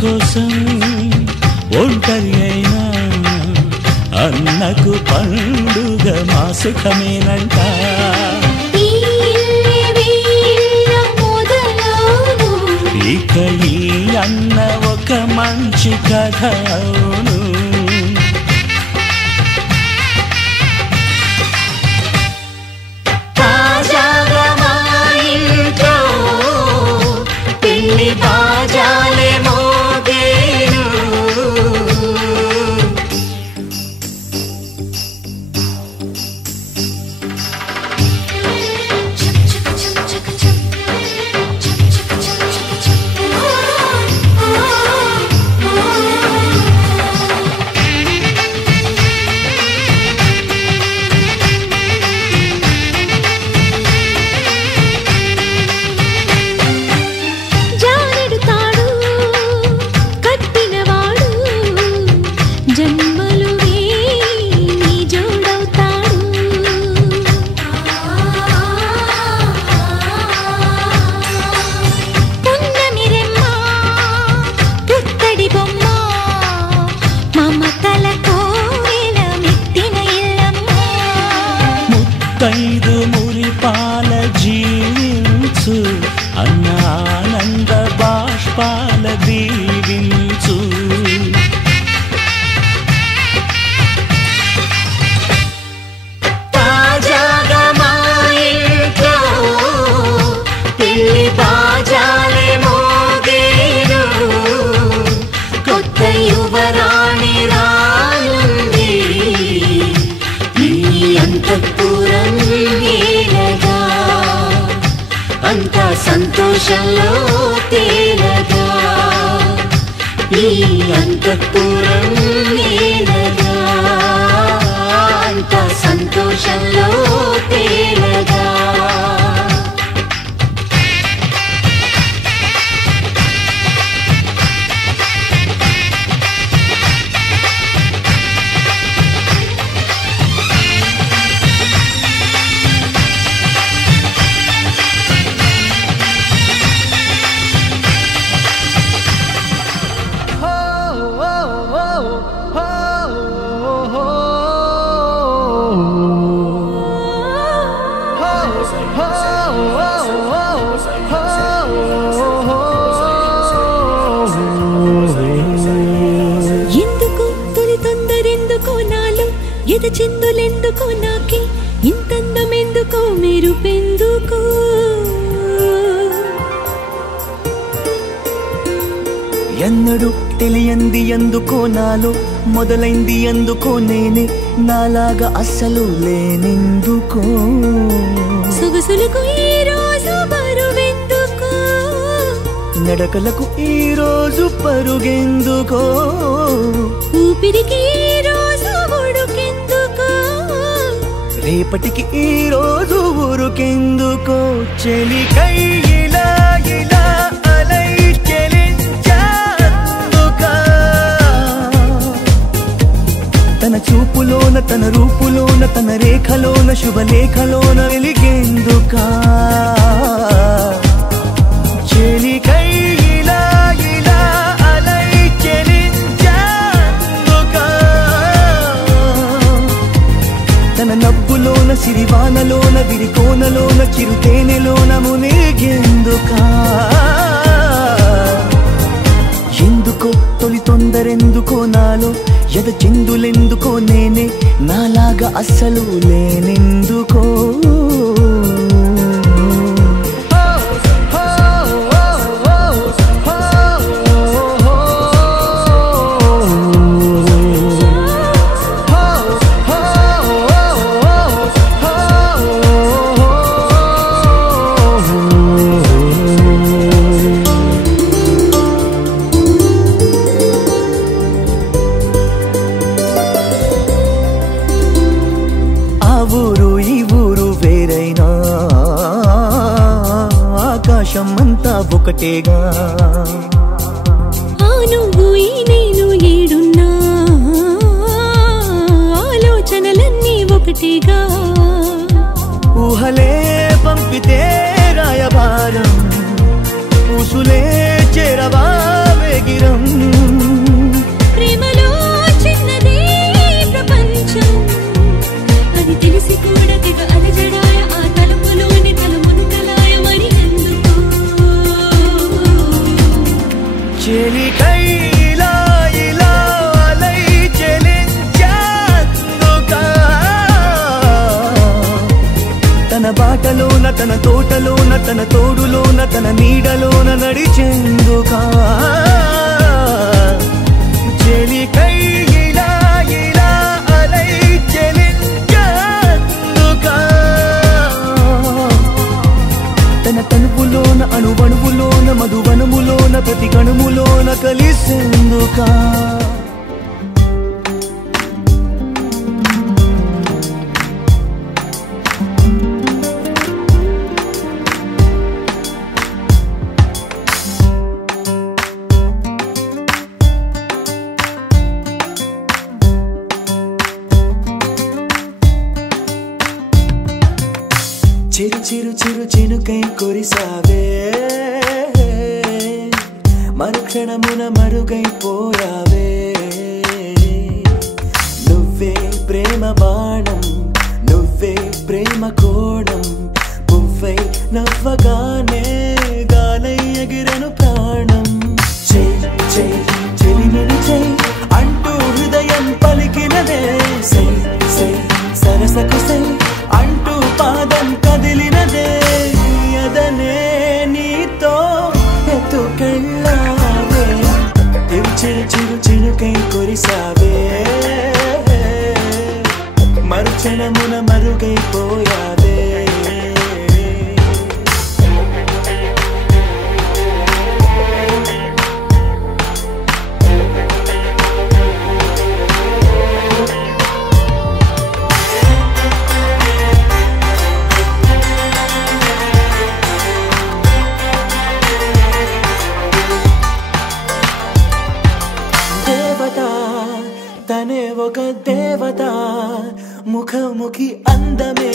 కోసం ఒంటరి అయినా అన్నకు పండుగ మా సుఖమేనంట. ఇక ఈ అన్న ఒక మంచి కథ అవును. తాజాగా మా ఇంట్లో పెళ్లి బాజాలే మోగేను. ముత్తైదు మురిపాల జీవించు అన్న ఆనంద బాష్పాల దీవించు. తాజాగా మా ఇంట్లో పెళ్లి బాజాలే మోగేను. కొత్త యువరాణి రానుంది ఈ అంతఃపురం ఏలగా. అంతా సంతోషంలో తేలగా ఈ అంతఃపురం ఏలగా. అంతా సంతోషంలో తేలగా. ఎందుకు తొలి తొందరెందుకో నాలో ఎద చిందులెందుకో నాకి ఇంతందమెందుకో మెరుపెందుకో. ఎన్నడు తెలియంది ఎందుకో నాలో మొదలైంది ఎందుకో నేనే నాలాగా అస్సలు లేనెందుకో. సొగసులకు ఈ రోజు బరువెందుకో నడకలకు ఈ రోజు పరుగెందుకో. ఊపిరికి ఈ రోజు ఉడుకెందుకో రేపటికి ఈ రోజు ఊరుకెందుకో. చెలికై ఇలా ఇలా అలై చెలించాందుకా. తన చూపులోన తన రూపులోన తన రేఖలోన శుభలేఖలోన వెలిగేందుకా. చెలికై ఇలా ఇలా అలై చెలించాందుకా. తన నవ్వులోన సిరివానలోన విరికోనలోన చిరుతేనెలోన మునిగేందుకా. ఎందుకో తొలి తొందరెందుకో నాలో ఎద చిందులెందుకో నేనే నాలాగా అస్సలు లేనెందుకో. ఆకాశమంతా ఒకటేగా. ఆ నువ్వు ఈ నేను ఏడున్నా ఆలోచనలన్నీ ఒకటేగా. ఊహలే పంపితే రాయబారం ఊసులే చేరవా ఎగిరం ప్రేమలో చిన్నదే ప్రపంచం అది తెలిసి కూడా తెగ అలజడాయ ఆ తలుపులోని తలమునకలాయ మరి ఎందుకు చెలికై ఇలా ఇలా అలై చెలించేందుకా తన బాటలోన తన తోటలోన తన తోడులోన తన నీడలోన నడిచేందుకా చెలికై ఇలా ఇలా అలై చెలించేందుకా తన తనువులోన అణువణువులోన మధువనములోన ప్రతి కణుములోన కలిసేందుకా చిరు చిరు చిరు చినుకై కురిసావే మరుక్షణమున మరుగైపోయావే నువ్వే ప్రేమ బాణం నువ్వే ప్రేమ కోణం పువ్వై నవ్వగానే గాలై ఎగిరెను ప్రాణం చెయ్ చెయ్ చెలిమిని చెయ్ అంటూ హృదయం పలికినదే సై సై సరసకు సై అంటూ పాదం కదిలినదే అదనే నీతో ఎత్తుకెళ్ళావే చిరు చిరు చిరుకై కురిసావే మరుక్షణమున మరుగైపోయావే తనే ఒక దేవత ముఖముఖి అందమే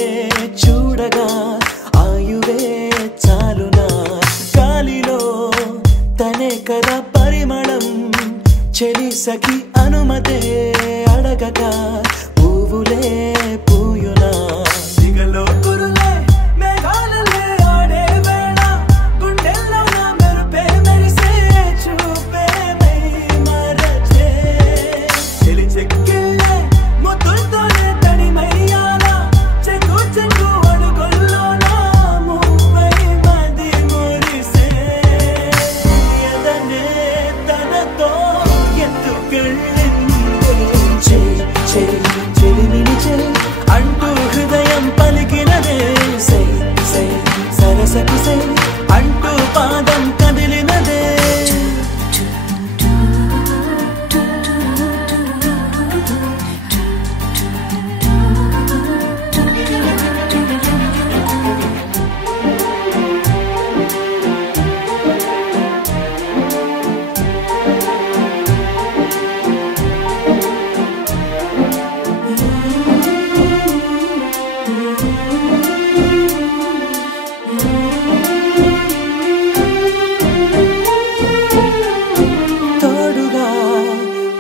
చూడగా ఆయువే చాలునా గాలిలో తనే కదా పరిమళం చెలి సఖి అనుమతే అడగగా పువ్వులే పూయునా దిగలో కురులే మేఘాలలే ఆడే వేళ గుండెల్లో నా మెరుపే మెరిసే చూపే మై మరచే చెలి చెక్కిళ్ళే ముద్దులతోనే తడిమయ్యాల చెంగు చెంగు అడుగుల్లోన మువ్వై మది మురిసే ఎదనే తనతో ఎత్తుకెళ్ళిందే చెలి చెలి చెలిమిని చెలి అంటూ హృదయం పలికినదే సై సై సరసకు సై అంటూ పాదం కదిలినదే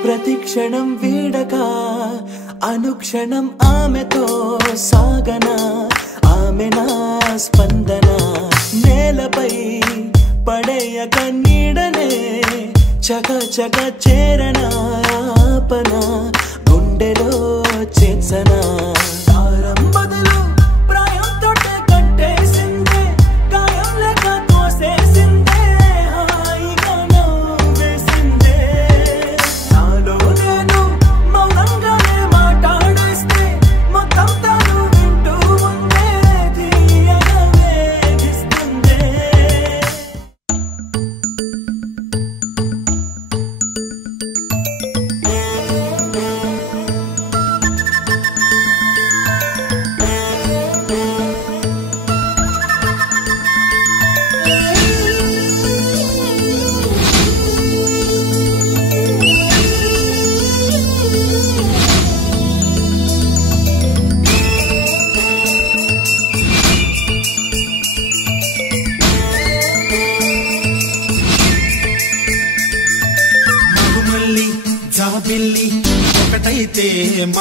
ప్రతిక్షణం వీడక అనుక్షణం ఆమెతో సాగన ఆమె నా స్పందన నేలపై పడేయక నీడనే చక చక చేరన ఆపన గుండెలో చేసన దారం బదులు ప్రాయంతో కట్టేసిందే గాయం లేక కోసేసిందే హాయిగా నవ్వేసిందే నాలో నేను మౌనంగానే మాట్లాడేస్తే మొత్తం తాను వింటూ ఉందే తీయగా వేధిస్తుందే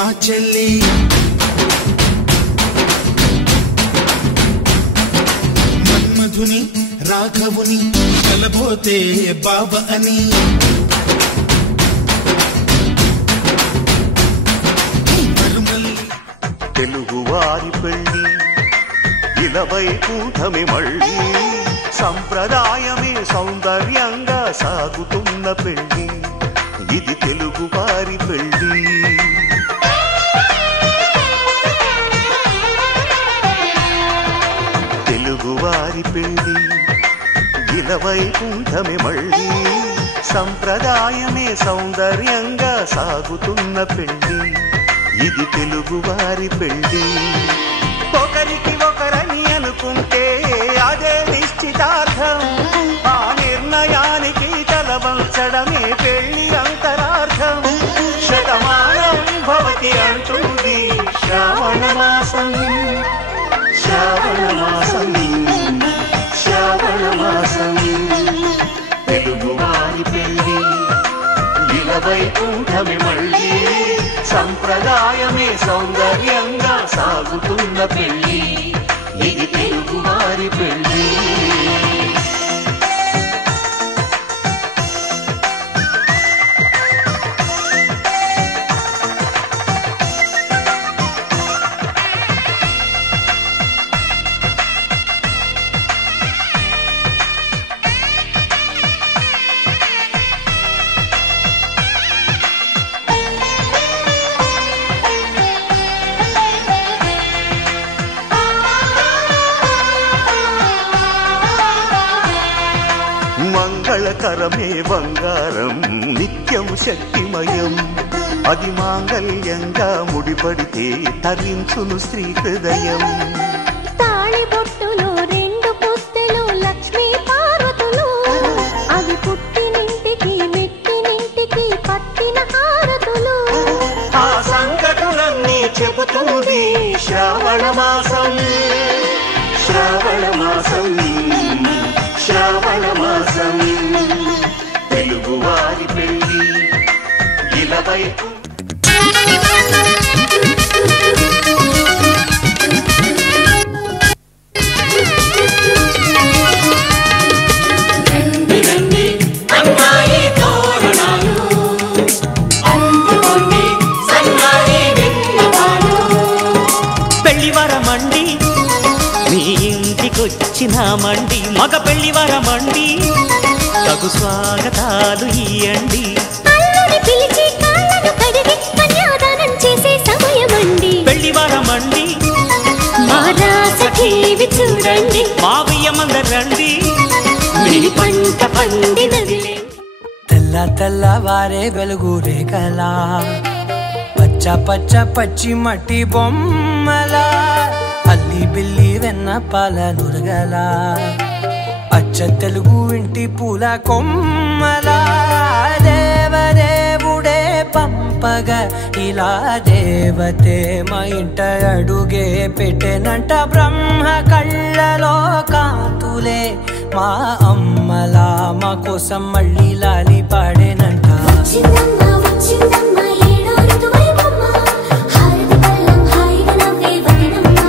మా చెల్లి మన్మధుని రాఘవుని కలబోతే బావ అని తెలుగువారి పెళ్ళి ఇలవై కూటమి మళ్ళీ సంప్రదాయమే సౌందర్యంగా సాగుతున్న పెళ్ళి ఇది తెలుగువారి పెళ్ళి తెలుగువారి పెళ్ళి ఇలవై కూటమి మళ్ళీ సంప్రదాయమే సౌందర్యంగా సాగుతున్న పెళ్ళి ఇది తెలుగువారి పెళ్ళి ఒకరికి ఒకరని అనుకుంటే అదే నిశ్చితార్థం ఆ నిర్ణయానికి తలవంచడమే పెళ్లి అంతరార్థం శతమానం భవతి అంటుంది శ్రావణ మాసం శ్రావణ మాసం శ్రావణ మాసం తెలుగువారి పెళ్లి ఇలవై కూటమి మళ్ళీ సంప్రదాయమే సౌందర్యంగా సాగుతున్న పెళ్ళి ఇది తెలుగువారి పెళ్ళి మంగళకరమే బంగారం నిత్యం శక్తిమయం అది మాంగళ్యంగా ముడిపడితే తరించును స్త్రీ హృదయం తాళి బొట్టులో రెండు పుస్తెలు లక్ష్మీ పార్వతులు అవి పుట్టినింటికి మెట్టినింటికి పట్టిన హారతులు ఆ సంకటులన్నీ చెబుతుంది శ్రావణ మాసం శ్రావణ మాసం శ్రావణ మాసం తెలుగువారి పెళ్ళి ఇలవై పెళ్లివరమండి మీ ఇంటికొచ్చినామండి మగ పెళ్లివరమండి తగు స్వాగతాలు ఇయ్యండి అల్లుని పిలిచి కాళ్ళను కడిగి కన్యాదానం చేసే సమయమండి పెళ్లివరమండి మా రాస టీవీ చూడండి మా బియ్యమందరండి మీ పంట పండినదిలే తెల్ల తెల్లవారే వెలుగు రేఖలా పచ్చ పచ్చ పచ్చి మట్టి బొమ్మలా అల్లి బిల్లి వెన్న పాల నురగలా అచ్చ తెలుగు ఇంటి పూల కొమ్మలా దేవదేవుడే పంపగా ఇలా దేవతే మా ఇంట అడుగే పెట్టెనంట బ్రహ్మ కళ్ళలో కాంతులే మా అమ్మలా మా కోసం మళ్ళీ లాలి పాడేనంట వచ్చిందమ్మ వచ్చిందమ్మ ఏడో ఋతువైవమ్మ హారతి పళ్ళం హాయిగా నవ్వే వదనమ్మ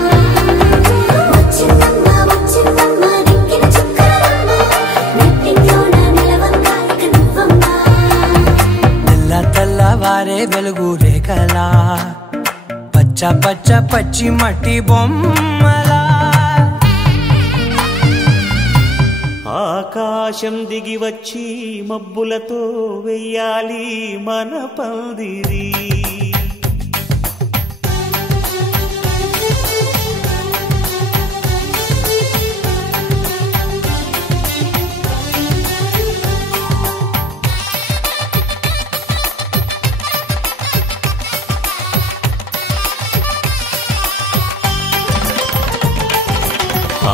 వచ్చిందమ్మ వచ్చిందమ్మ దిక్కిన చుక్కలమ్మ నెట్టింట్లోన నిలవంగా ఇక నువ్వమ్మ తెల్ల తెల్లవారే వెలుగు రేఖలా పచ్చ పచ్చ పచ్చి మట్టి బొమ్మలా ఆకాశం దిగి వచ్చి మబ్బులతో వెయ్యాలి మన పందిరి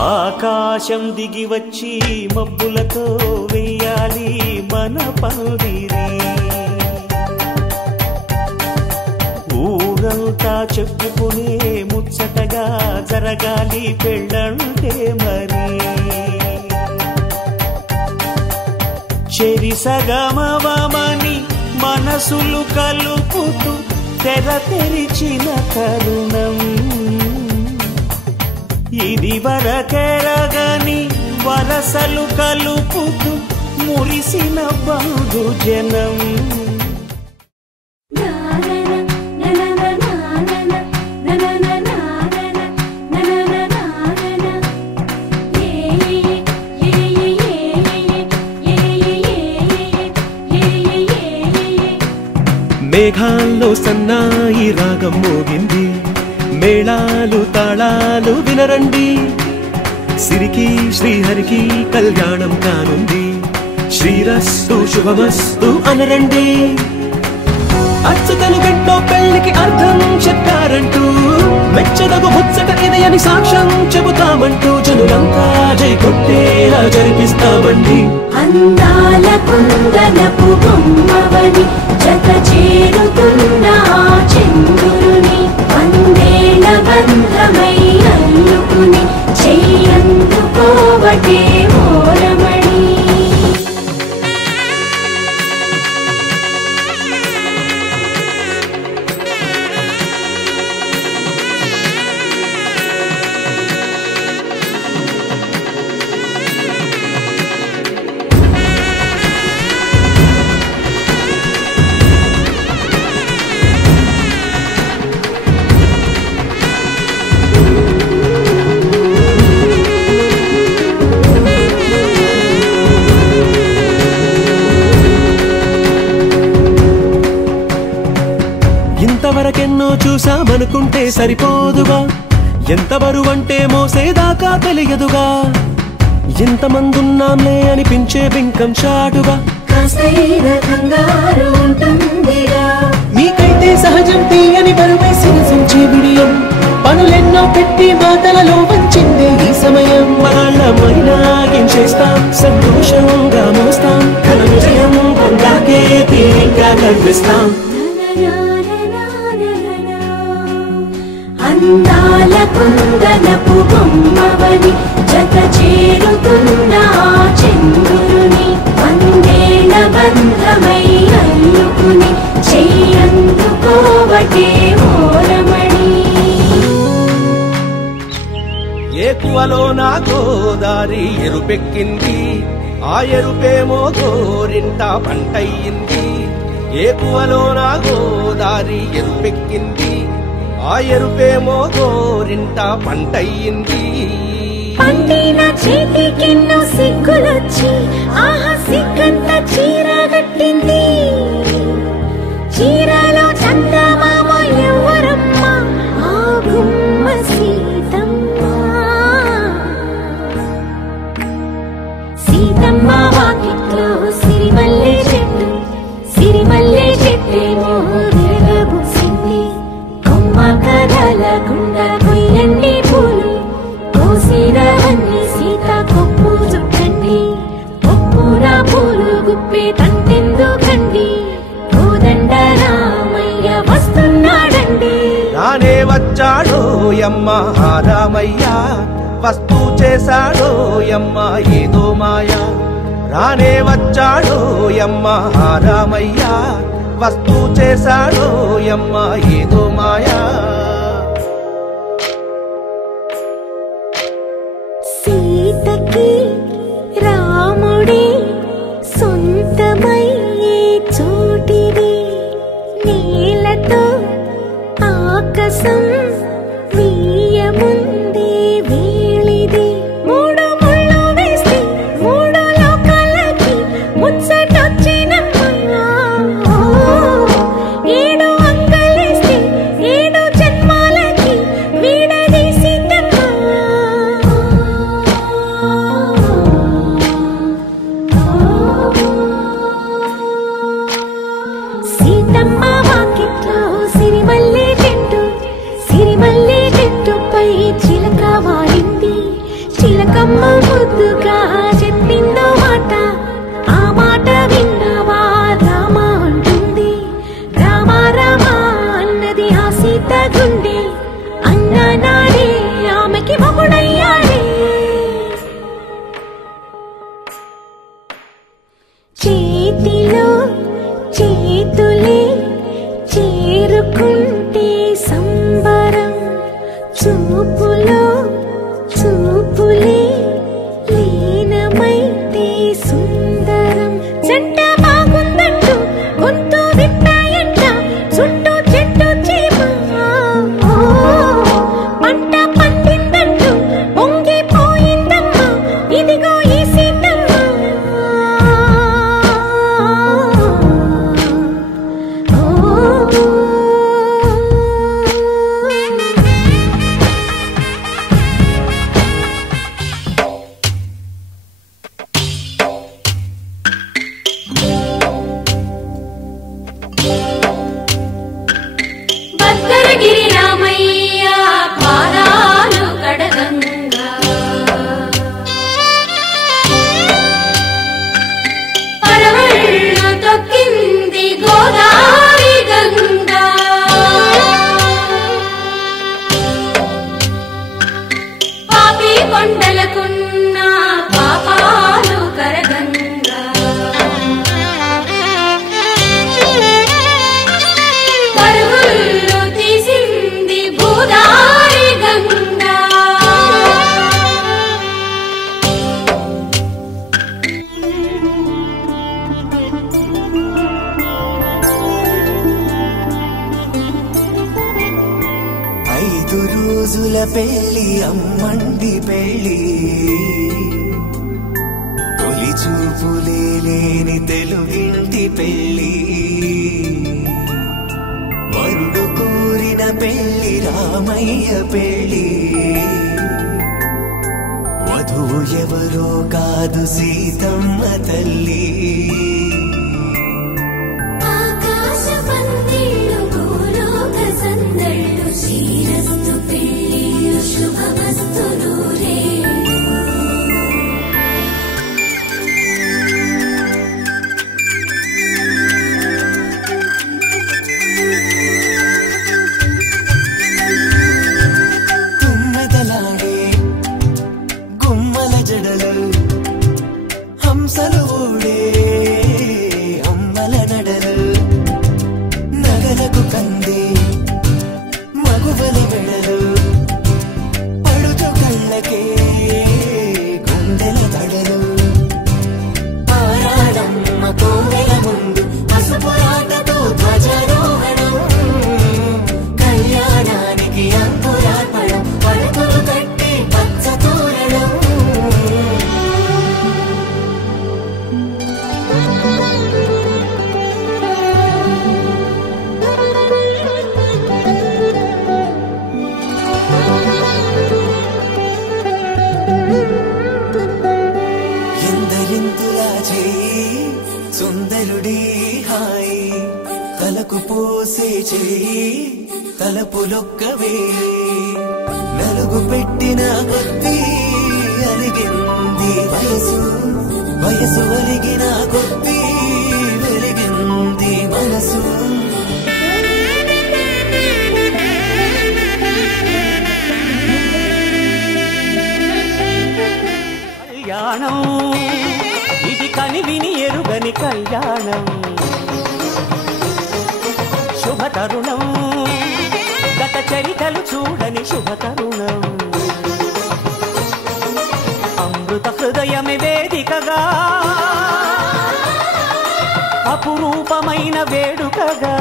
ఆకాశం దిగి వచ్చి మబ్బులతో వెయ్యాలి మన పందిరి ఊరంతా చెప్పుకునే ముచ్చటగా జరగాలి పెళ్ళంటే మరి చెరి సగమవమని మనసులు కలుపుతూ తెర తెరిచిన తరుణం ఇది వరకెరగని వరసలు కలుపుతూ మురిసిన బంధుజనం మేఘాల్లో సన్నాయి రాగం మోగింది మేళాలు తాళాలు వినరండి సిరికి శ్రీహరికి కళ్యాణం కానుంది శ్రీరస్తు శుభమస్తు అనరండి అచ్చతలు గంటో పెళ్లికి అర్థం చెప్పారంటూ మెచ్చదగు ముచ్చట ఇది అని సాక్ష్యం చెబుతామంటూ జనులంతా జై కొట్టేలా జరిపిస్తామండి అందాల కుందనపు బొమ్మవని జత చేరుతున్న చంద్రుని వందేల బంధమై అల్లుకుని చెయ్యందుకోవటే మోరమణి ఇంతవరకెన్నో చూసామనుకుంటే సరిపోదుగా ఎంత బరువంటే మోసేదాకా తెలియదుగా ఎంతమందున్నాంలే అనిపించే బింకం చాటుగా మీకైతే సహజం తీయని బరువేసిన సంచే బిడియం పనులెన్నో పెట్టి మాటలలో వంచిందే ఈ సమయం చేస్తాం సంతోషంగా మోస్తాం ఘన విజయం పొందాకే తీరిగ్గా కనిపిస్తాం అందాల కుందనపు బొమ్మవని జత చేరుతున్న చంద్రుని వందేల బంధమై అల్లుకుని చెయ్యందుకోవటే మోరమణి ఏకువలో నా గోదారి ఎరుపెక్కింది ఆ ఎరుపేమో గోరింట పంటయ్యింది ఏకువలో నా గోదారి ఎరుపెక్కింది ఆ ఎరుపేమో గోరింట పంటయ్యింది పండిన చేతికెన్నో సిగ్గులొచ్చి ఆహా సిగ్గంత చీర కట్టింది చీరలో చందమామ ఎవరమ్మ ఆ గుమ్మ సీతమ్మ సీతమ్మ వాకిట్లో సిరిమల్లె చెట్టేమో తిరగబూసింది కొమ్మ కదలకుండా కొయ్యండి పూలు కోసిరవన్నీ సీత కొప్పు చుట్టండి కొప్పున పూలు గుప్పే తంతెందుకండి కోదండ రామయ్య వస్తున్నాడండి రానే వచ్చాడో యమ్మ రామయ్య వస్తూ చేశాడో యమ్మ ఏదో మాయా రానే వచ్చాడో యమ్మ రామయ్య వస్తూ చేశాడో యమ్మ ఏదో మాయా సీతకి రాముడే సొంతమయ్యే చోటిది నీలతో ఆకాశం వీయముందే వేళిది మూడు ముళ్ళు వేస్తే మూడు లోకాలకి ముచ్చటొచ్చినమ్మా ఏడు అంగలేస్తే ఏడు జన్మాలకి వీడదీసిందమ్మా సీతమ్మ వాకిట్లో సిరిమల్లె చెట్టుపై చిలక వాలింది చిలకమ్మ ముద్దుగా చెప్పిందో మాట ఆ మాట విన్నవా రామ అంటుంది రామ రామ అన్నది ఆ సీత గుండె అన్న నాడే ఆమెకి మొగుడయ్యాడే చేతిలో చేతులే చేరుకున్న కొండలకున్న పాపాలు కరగంగా పరుగులు తీసింది భూదారి గంగా. 5 రోజుల పెళ్లి అమ్మండి పెళ్లి తొలి చూపులే లేని తెలుగింటి పెళ్లి వరుడు కోరిన పెళ్లి రామయ్య పెళ్లి వధువు ఎవరో కాదు సీతమ్మ తల్లి. శ్రీరస్తు పెళ్ళిళ్ళు శుభమస్తు నూరేళ్ళు. తుమ్మెదలాడే గుమ్మల జడలు హంసలు ఊడే అమ్మల నడలు నగలకు కందే మగువల మెడలు పడుచు కళ్ళకే గుండెల తడలు ఆరాడమ్మ కోవెల ముందు పసుపురాటతో ధ్వజారోహణం కళ్యాణానికి అంకురార్పణం పడకలు కట్టి పచ్చ తోరణం. ఎందరింతులా చేయి సుందరుడి హాయి తలకు పోసే చేయి తలపులొక్కవే నలుగు పెట్టిన కొద్దీ అలిగింది వయసు వయసు ఒలిగిన కొద్దీ వెలిగింది మనసు. కళ్యాణం ఇది కనివిని ఎరుగని కళ్యాణం శుభతరుణం గత చరితలు చూడని శుభతరుణం అమృత హృదయమే వేదికగా అపురూపమైన వేడుకగా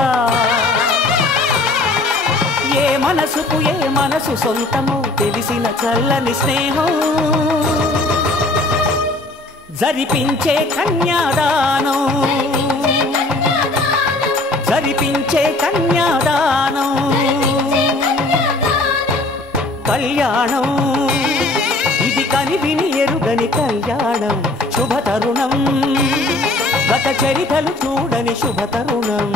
ఏ మనసుకు ఏ మనసు సొంతమో తెలిసిన చల్లని స్నేహం జరిపించే కన్యాదానం జరిపించే కన్యాదానం కళ్యాణం ఇది కనివిని ఎరుగని కళ్యాణం శుభతరుణం గత చరితలు చూడని శుభతరుణం.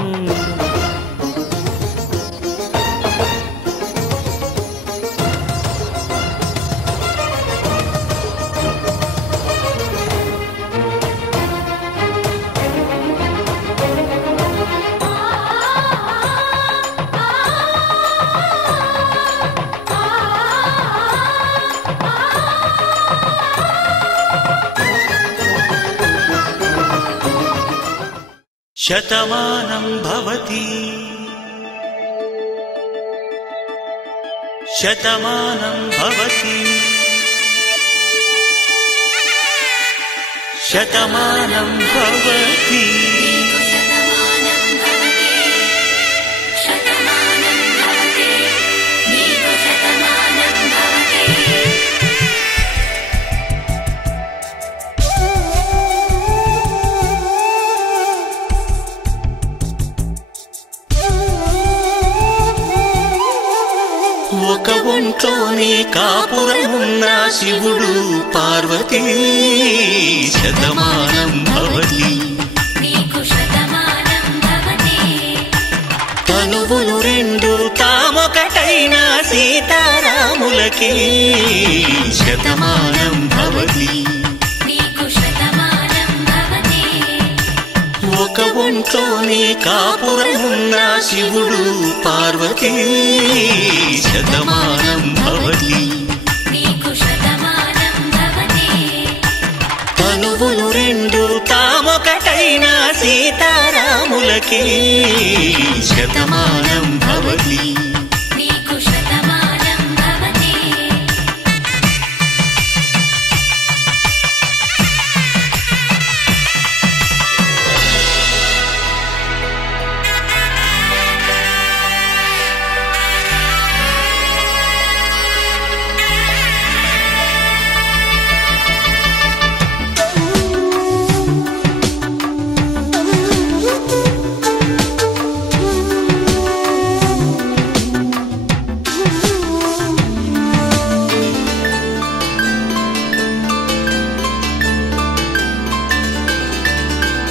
శతమానం భవతి శతమానం భవతి శతమానం భవతి. ఒక ఒంట్లోని కాపురమున్న శివుడు పార్వతీ శతమానం భవతి తనువులు రెండు తామొకటైన సీతారాములకి శతమానం భవతి ఒక ఒంట్లోని కాపురమున్న శివుడు పార్వతీ శతమానం భవతి. రాములకి శతమానం భవతి. నీకు శతమానం భవతి.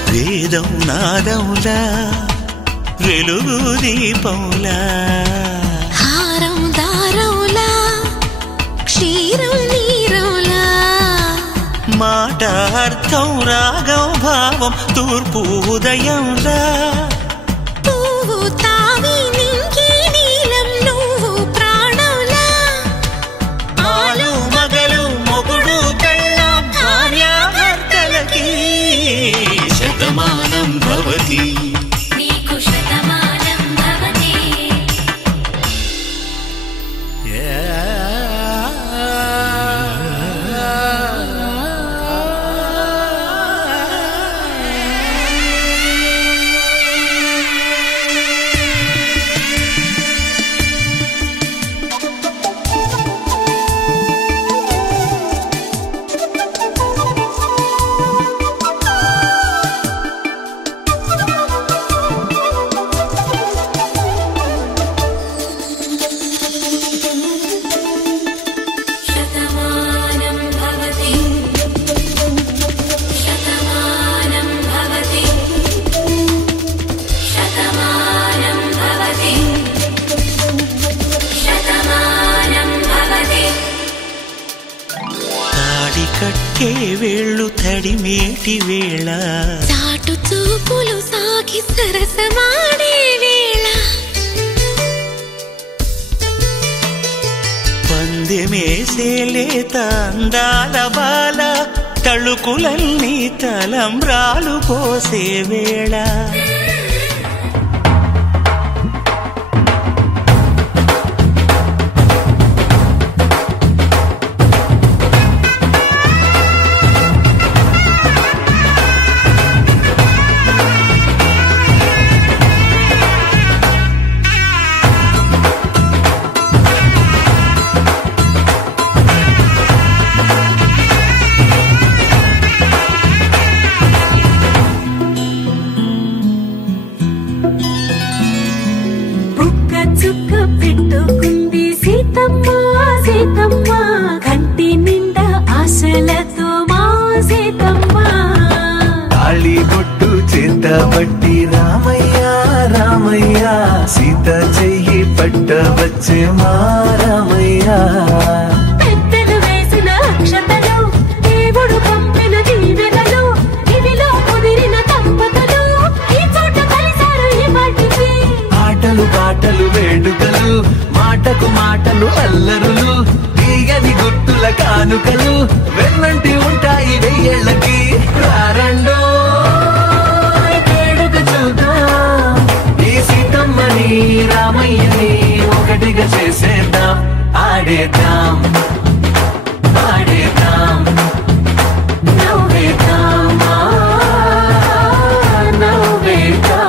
వేదం నాదములా వెలుగు దీపంలా హారం దారంలా క్షీరం నీరంలా మాట అర్థం రాగం భావం తూర్పు ఉదయంలా పువ్వు తావి నింగి నీలం నువ్వు ప్రాణంలా ఆలు మగలు మొగుడు కళ్ళ భార్యాభర్తలకి శతమానం భవతి. నీకు శతమానం భవతి. శతమానం భవతి. శతమానం భవతి. శతమానం భవతి. శతమానం భవతి. తాడి కట్టే వేళ్ళు తడిమేటి వేళ చాటు చూపులు సాగి సరసమాడే వేళ పందెమేసేలేత అందాల బాల తళుకులన్నీ తలంబ్రాలు పోసే వేళ బుక్క చుక్క పెట్టుకుంది సీతమ్మ సీతమ్మ కంటి నిండా ఆశలతో మా సీతమ్మ. తాళి బొట్టు చేత బట్టి రామయ్య రామయ్య సీత చెయ్యి పట్ట వచ్చే మా రామయ్య. పెద్దలు వేసిన అక్షతలు దేవుడు పంపిన దీవెనలు ఇవిలో కుదిరిన దంపతులు ఈ చోట కలిసారు ఈ వాటికి. ఆటలు పాటలు వేడుకలు మాటకు మాటలు అల్లరులు తీయని గుర్తుల కానుకలు వెన్నంటి ఉంటాయి వెయ్యేళ్ళకి. రారండో వేడుక చూద్దాం ఈ సీతమ్మని రామయ్యని ఒకటిగా చేసేద్దాం. ఆడేద్దాం ఆడేద్దాం నవ్వేద్దాం నవ్వేద్దాం.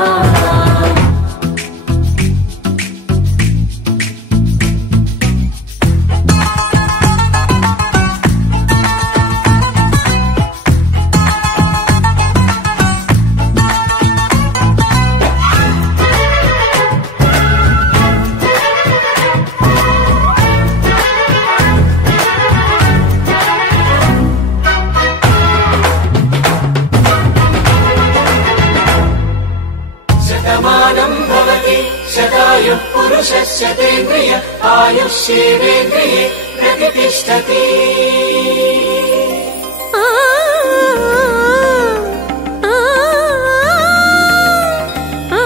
శతమానం భవతి శతాయుః పురుషస్యేంద్రియ ఆయుష్యేంద్రియే ప్రతిష్టతి. ఆ ఆ ఆ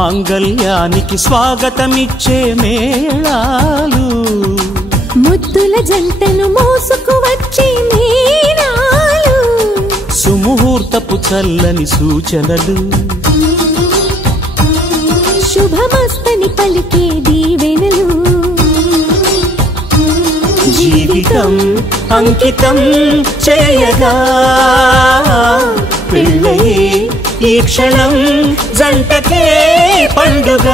మాంగళ్యానికి స్వాగతమిచ్చే మేళాలు ముద్దుల జంటను మోసుకు వచ్చే మేళాలు సుముహూర్తపు చల్లని సూచనలు శుభమస్తని పలికే దీవెనలు జీవితం అంకితం చేయగా పెళ్ళయే ఈ క్షణం జంటకే పండుగ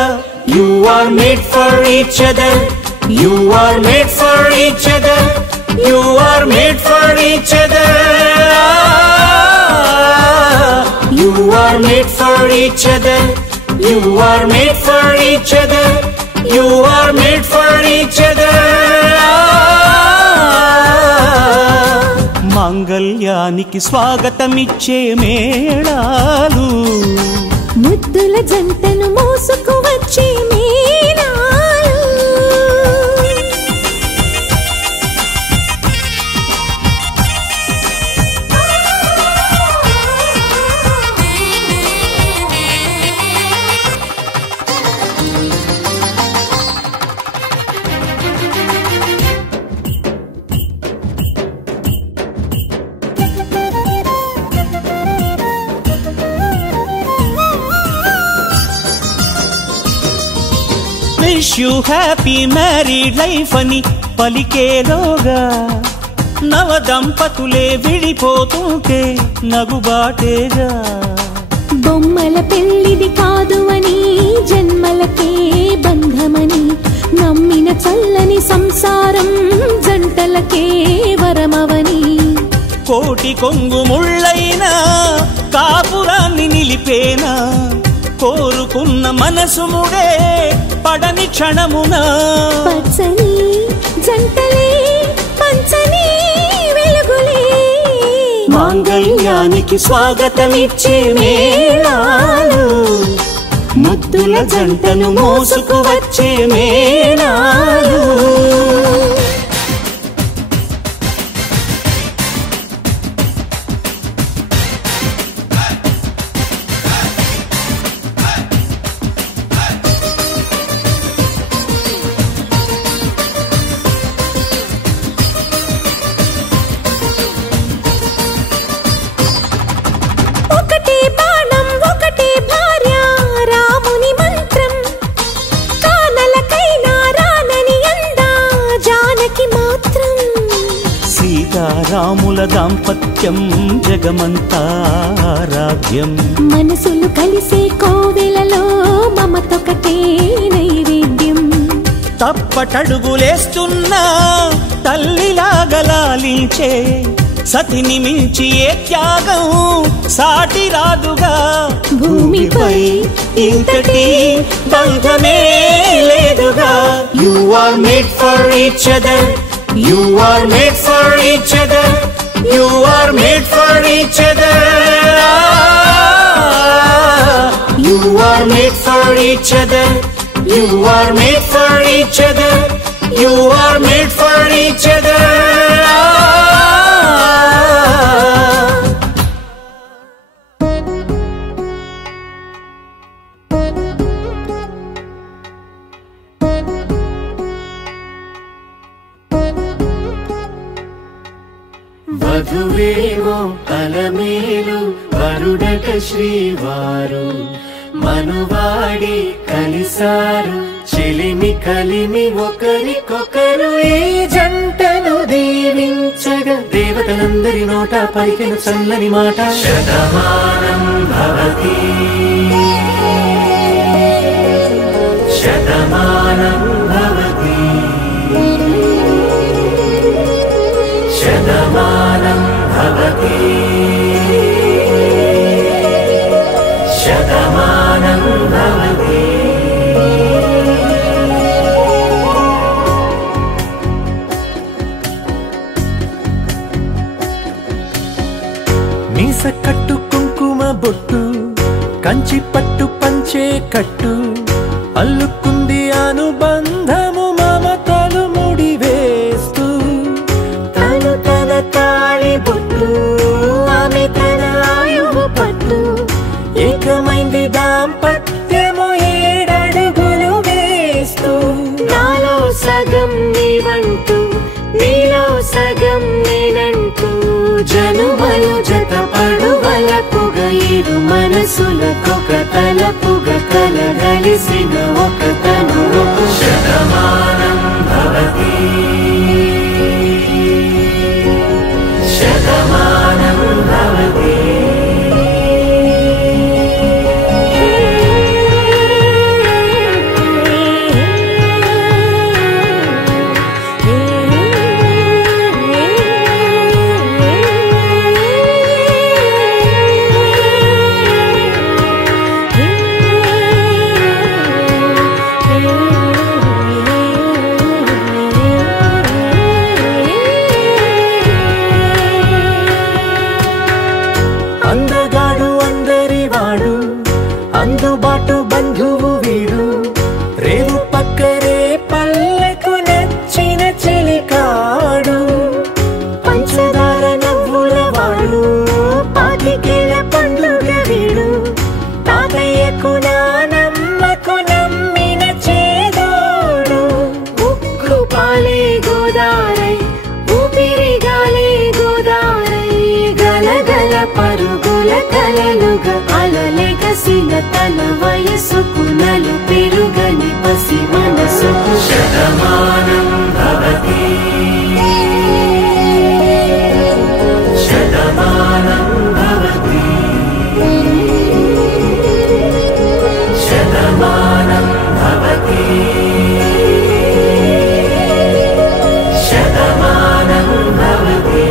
You are made for each other You are made for each other You are made for each other You are made for each other You are made for each other You are made for each other మాంగళ్యానికి స్వాగతమిచ్చే మేళాలు ముద్దుల జంటను మోసుకు వచ్చే మేళాలు Wish you happy married life అని పలికేలోగా నవ దంపతులే విడిపోతుంటే నగుబాటేగా బొమ్మల పెళ్లిది కాదు అని జన్మలకే బంధమని నమ్మిన చల్లని సంసారం జంటలకే వరమవని కోటి కొంగు ముళ్ళైనా కాపురాన్ని నిలిపేనా కోరుకున్న మనసు ముడే పడని క్షణమున పచ్చని జంటలే పంచని వెలుగులే మాంగళ్యానికి స్వాగతమిచ్చే మేళాలు ముద్దుల జంటను మోసుకు వచ్చే మేళాలు ఒకటే బాణం ఒకటే భార్య రాముని మంత్రం కానలకైనా రానని అందా జానకి మాత్రం సీతారాముల దాంపత్యం జగమంతా ఆరాధ్యం మనసులు కలిసే కోవెలలో మమతొకటే నైవేద్యం తప్పటడుగులేస్తున్నా తల్లిలాగా లాలించే సతిని మించి ఏ త్యాగం సాటి రాదుగా భూమిపై ఇంతటి బంధమే లేదుగా You are made for each other You are made for each other You are made for each other You are made for each other You are made for each other You are made for each other వధువేమో Alamelu వరుడట శ్రీవారు మనువాడి కలిసారు చెలిమి కలిమి ఒకరికొకరు ఈ జంటను దీవించగా దేవతలందరి నోట పలికిన చల్లని మాట శతమానం భవతి శతమానం భవతి శతమానం భవతి శతమానం భవతి మీస కట్టు కుంకుమ బొట్టు కంచి పట్టు పంచే కట్టు అల్లుకుంది అనుబంధము మమతలు ముడివేస్తూ తను తన తాళి బొట్టు ఆమె తన ఆయువు పట్టు ఏకమైంది దాంపత్యము ఈ ఇరు మనసులకొక తలపుగా కలగలిసిన ఒక తను శతమానం భవతి శతమానం భవతి అందగాడు అందరివాడు అందుబాటు బంధువు వీడు రేవు పక్కరే పల్లెకు నచ్చిన చెలికాడు పంచదార నవ్వుల వాడు పాతికేల పండుగ వీడు తాతయ్యకు నానమ్మకు నమ్మిన చేదోడు ఉక్కు పాలే గోదారై ఊపిరిగాలే గోదారై గలగల పరుగుల కలలుగా అలలెగసిన తన వయసుకు నలు పెరుగని పసి మనసుకు శతమానం భవతి శతమానం భవతి శతమానం భవతి శతమానం భవతి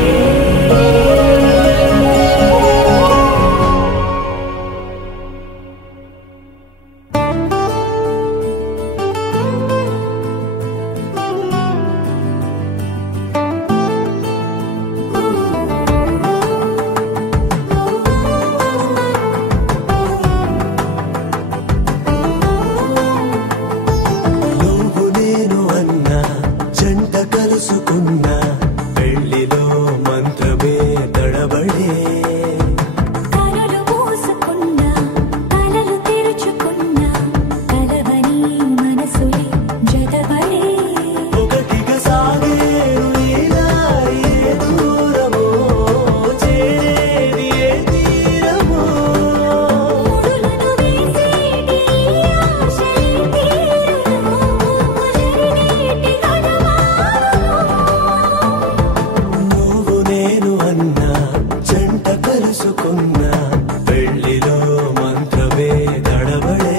నువ్వు నేను అన్నా జంట కలుసుకున్నా పెళ్లిలో మంత్రమే తడబడే కలలు మూసుకున్నా కలలు తెరుచుకున్నా కలవని మనసులే జతబడే ఒకటిగా సాగేరు ఈ దారి ఏ దూరమో చేరేది ఏ తీరమో ముడులను వేసేటి ఆశలే తీరును జరిగేటి గడమారును నువ్వు నేను అన్నా జంట కలుసుకున్నా పెళ్లిలో మంత్రమే తడబడే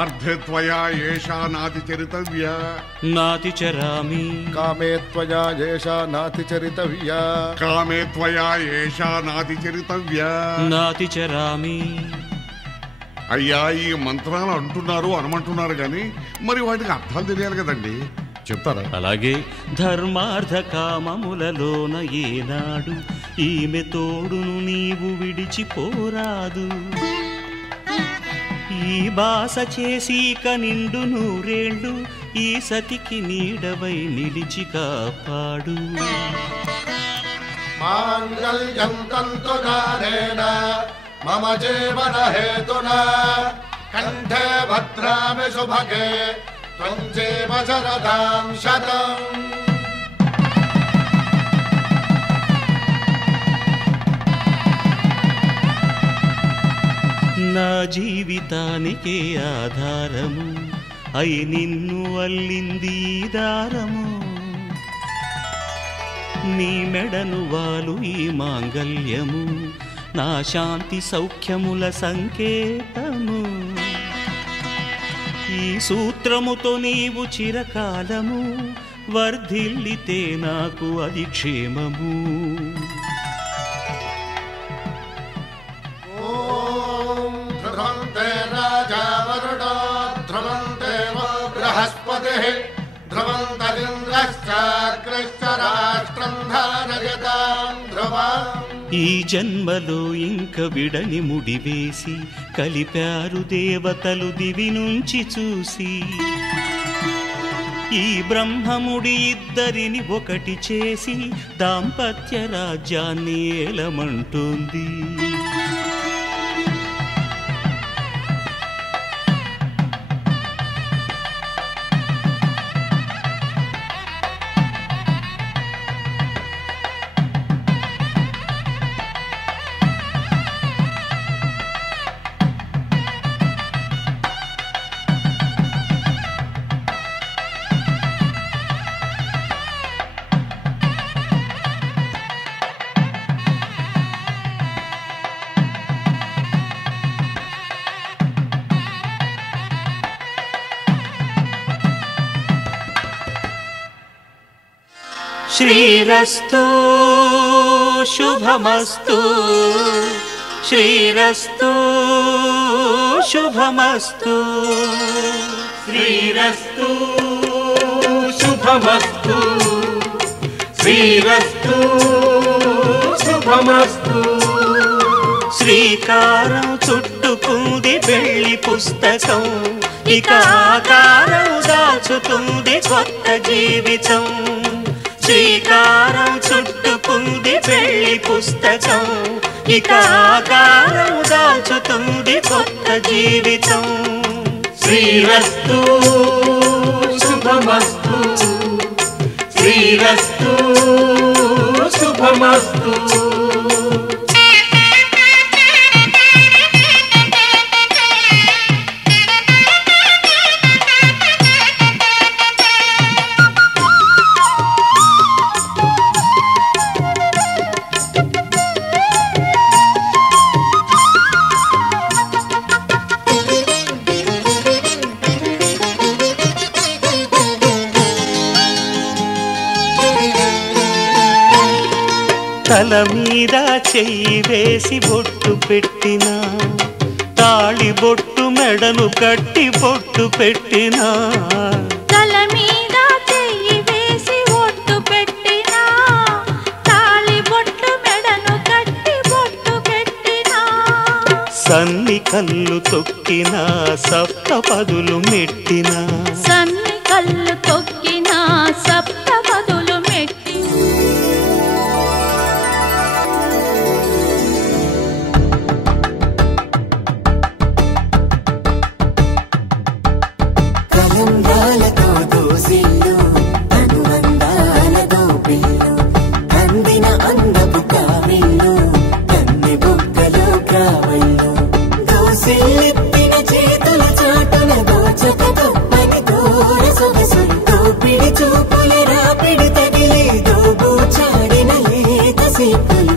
అర్ధే త్వయా ఏషా నాతి చరితవ్యా నాతి చరామి కామే త్వయా ఏషా నాతి చరితవ్యా కామే త్వయా ఏషా నాతి చరితవ్యా నాతి చరామి. అయ్యా ఈ మంత్రాలు అంటున్నారు అనమంటున్నారు గాని మరి వాటికి అర్థాలు తెలియాలి కదండి, చెప్తారా? అలాగే ధర్మార్థ కామములలోన ఏనాడు ఈమె తోడును నీవు విడిచిపోరాదు. ఈ బాస చేసి నిండు నూరేళ్ళు ఈ సతికి నీడవై నిలిచి కాపాడు. మాంగళ్యం తంతునానేన మమ జీవన హేతునా కంఠే భద్రామి శుభగే త్వం జీవ శరదాం శతం. నా జీవితానికే ఆధారము అయి నిన్ను అల్లింది ఈ దారము. నీ మెడను వాలు ఈ మాంగల్యము నా శాంతి సౌఖ్యముల సంకేతము. ఈ సూత్రముతో నీవు చిరకాలము వర్ధిల్లితే నాకు అది క్షేమము. ధ్రువంతే రాజా వరుడో ధ్రువంతే బృహస్పతిః ధ్రువంతరింద్రశ్చాగ్రశ్చ రాష్ట్రం ధారయతాం ధ్రువం. ఈ జన్మలో ఇంక విడని ముడివేసి కలిపారు దేవతలు దివి నుంచి చూసి. ఈ బ్రహ్మముడి ఇద్దరిని ఒకటి చేసి దాంపత్య రాజ్యాన్ని ఏలమంటుంది. శ్రీరస్తు శుభమస్తు శ్రీరస్తు శుభమస్తు శ్రీరస్తు శుభమస్తు శ్రీరస్తు శుభమస్తు శ్రీకారం చుట్టుకుంది పెళ్లి పుస్తకం ఇక ఆకారం దాచుతుంది కొత్త జీవితం శ్రీకారం చుట్టుకుంది పెళ్లి పుస్తకం ఇక ఆకారం దాచుతుంది కొత్త జీవితం శ్రీరస్తు శుభమస్తు శ్రీరస్తు శుభమస్తు తల మీద చెయ్యి వేసి బొట్టు పెట్టినా తాళి బొట్టు మెడను కట్టి బొట్టు పెట్టినా తల మీద చెయ్యి వేసి బొట్టు పెట్టినా తాళి బొట్టు మెడను కట్టి బొట్టు పెట్టినా సన్ని కళ్ళు తొక్కినా సప్తపదులు మెట్టినా సన్ని కళ్ళు తొక్కినా సప్తపదులు మెట్టి కలంగాలతో దోసిల్లు అనువందాలతో పిల్లు అందిన అందపు కావిల్లు కన్నె బుక్కలు కావళ్ళు దోసిల్లెత్తిన చేతుల చాటున దోచక తప్పని దూర సొగసులు దోపిడి చూపుల రాపిడి తగిలి దోబూచాడిన లేత సేపులు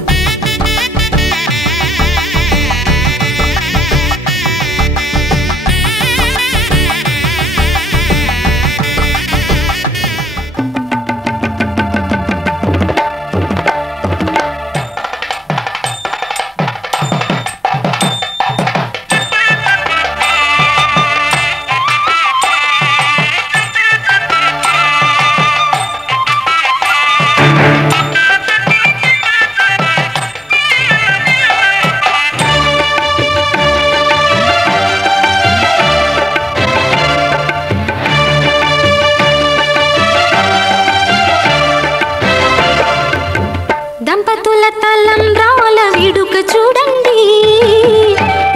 దంపతుల తలంబ్రాల వేడుక చూడండి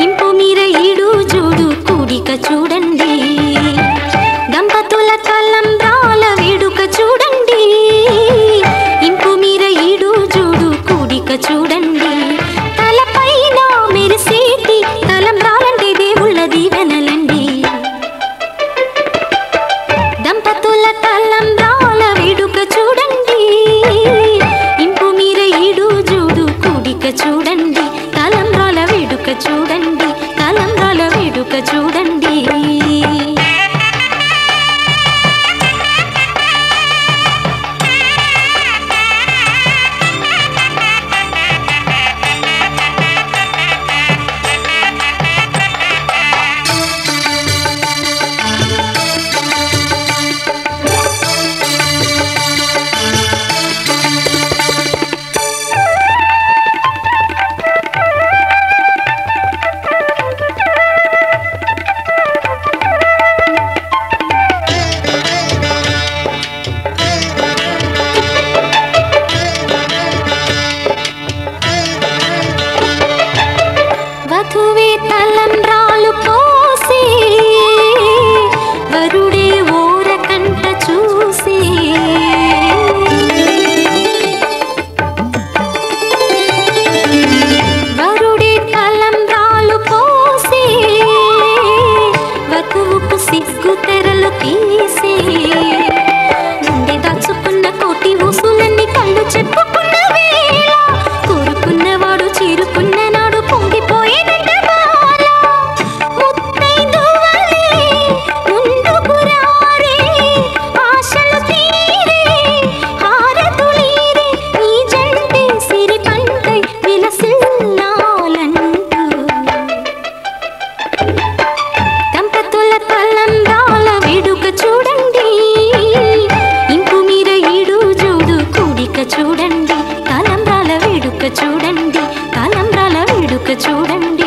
ఇంపు మీర ఈడు చూడు కూడిక చూడండి దంపతుల తలంబ్రాల వేడుక చూడండి ఇంపు మీర ఈడు చూడు కూడిక చూడండి తలపైన మెరిసేటి తలంబ్రాలంటే దేవుళ్ళ దీవెనలండి దంపతుల తలంబ్రాల వేడుక చూడండి ఇంపు మీర ఈడు చూడు కూడిక చూడండి తలంబ్రాల వేడుక చూడండి తలంబ్రాల వేడుక చూడండి చూడండి, తలంబ్రాల వేడుక చూడండి.